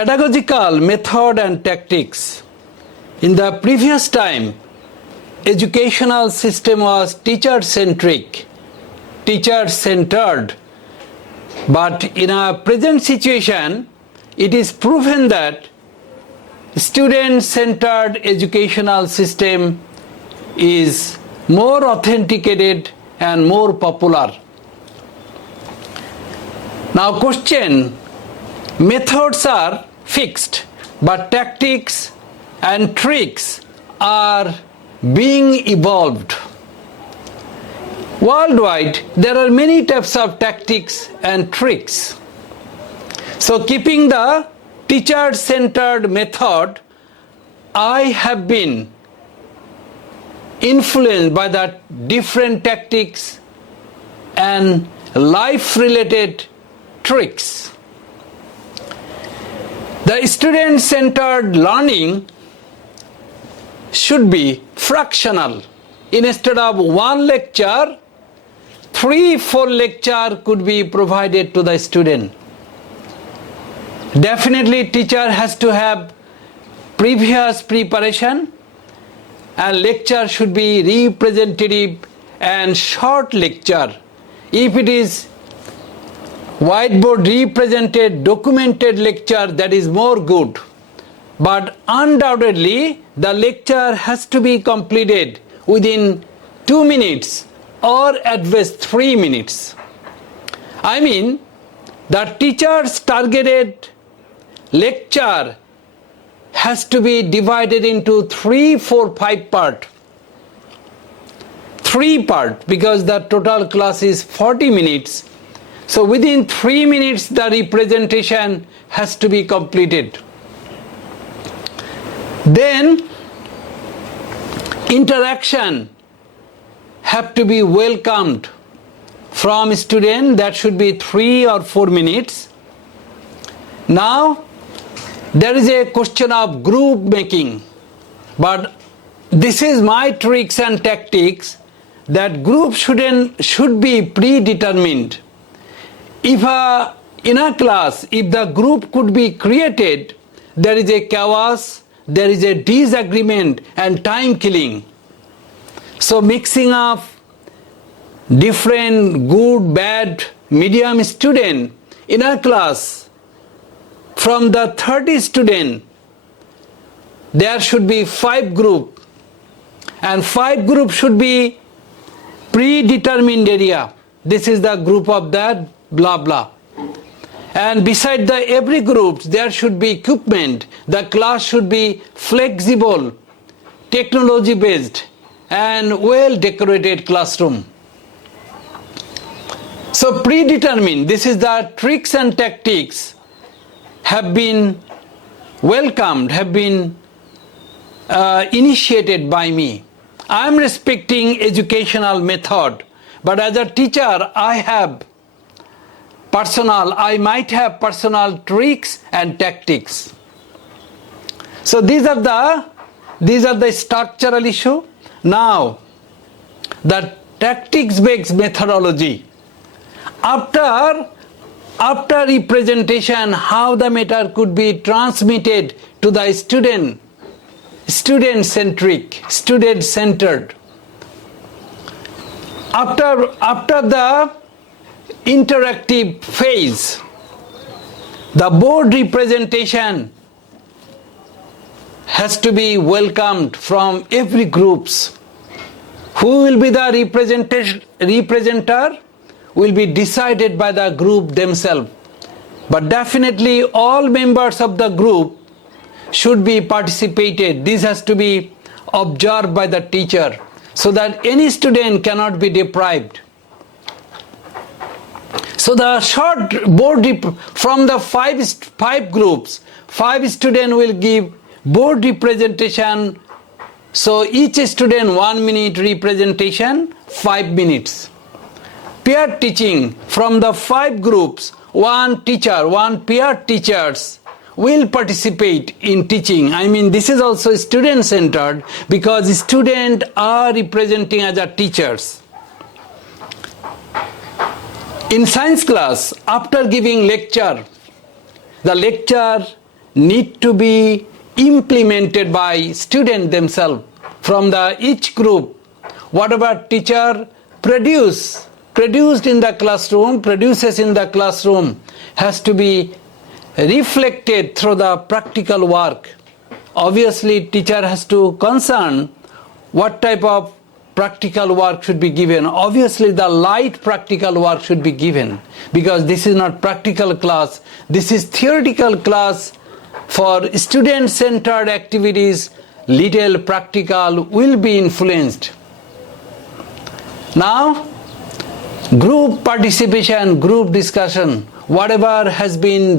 Pedagogical method and tactics. In the previous time, educational system was teacher-centric, teacher-centered. But in our present situation, it is proven that student-centered educational system is more authenticated and more popular. Now question, methods are fixed, but tactics and tricks are being evolved. Worldwide, there are many types of tactics and tricks. So keeping the teacher-centered method, I have been influenced by the different tactics and life-related tricks. The student-centered learning should be fractional. Instead of one lecture, 3-4 lectures could be provided to the student. Definitely teacher has to have previous preparation, and lecture should be representative and short lecture. If it is whiteboard represented, documented lecture, that is more good. But undoubtedly, the lecture has to be completed within 2 minutes or at best 3 minutes. I mean, the teacher's targeted lecture has to be divided into 3, 4, 5 parts. 3 parts because the total class is 40 minutes. So within 3 minutes the representation has to be completed. Then interaction have to be welcomed from student, that should be 3 or 4 minutes. Now there is a question of group making, but this is my tricks and tactics, that group should be predetermined. If in a class, if the group could be created, there is a chaos, there is a disagreement and time killing. So mixing of different good, bad, medium student in a class, from the 30 students, there should be 5 groups, and 5 groups should be predetermined area. This is the group of that, blah blah. And beside the every group, there should be equipment. The class should be flexible, technology based, and well decorated classroom. So predetermined, this is the tricks and tactics have been welcomed, have been initiated by me. I am respecting educational method, but as a teacher I might have personal tricks and tactics. So these are the structural issue. Now the tactics based methodology. After representation, how the matter could be transmitted to the student-centric, student-centered. After the interactive phase, the board representation has to be welcomed from every groups. Who will be the representer will be decided by the group themselves. But definitely all members of the group should be participated. This has to be observed by the teacher so that any student cannot be deprived. So the short board from the five groups, 5 students will give board representation. So each student 1 minute representation, 5 minutes. Peer teaching from the 5 groups, one peer teachers will participate in teaching. I mean, this is also student centered because students are representing as a teachers. In science class, after giving lecture, the lecture need to be implemented by students themselves. From each group, whatever teacher produces in the classroom has to be reflected through the practical work. Obviously, teacher has to concern what type of practical work should be given. Obviously, the light practical work should be given, because this is not practical class. This is theoretical class. For student-centered activities, little practical will be influenced. Now, group participation, group discussion, whatever has been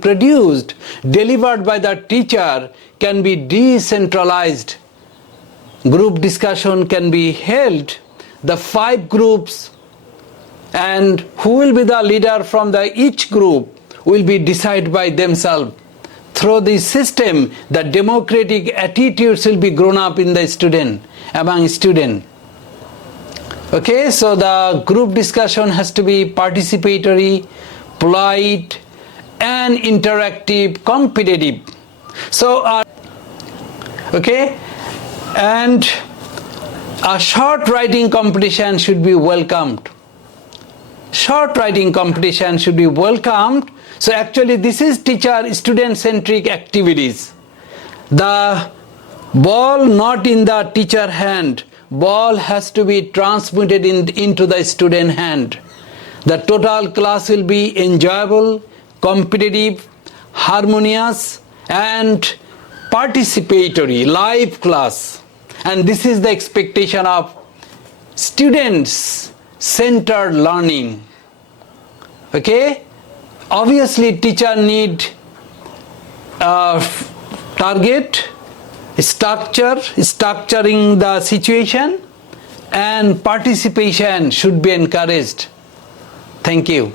produced, delivered by the teacher can be decentralized. Group discussion can be held, the 5 groups, and who will be the leader from each group will be decided by themselves. Through this system, the democratic attitudes will be grown up in among students. Okay, so the group discussion has to be participatory, polite, and interactive, competitive. So, and a short writing competition should be welcomed. Short writing competition should be welcomed. So actually this is student-centric activities. The ball not in the teacher hand, ball has to be transmitted into the student hand. The total class will be enjoyable, competitive, harmonious, and participatory, live class. And this is the expectation of students-centered learning. Okay? Obviously, teacher need target, structuring the situation, and participation should be encouraged. Thank you.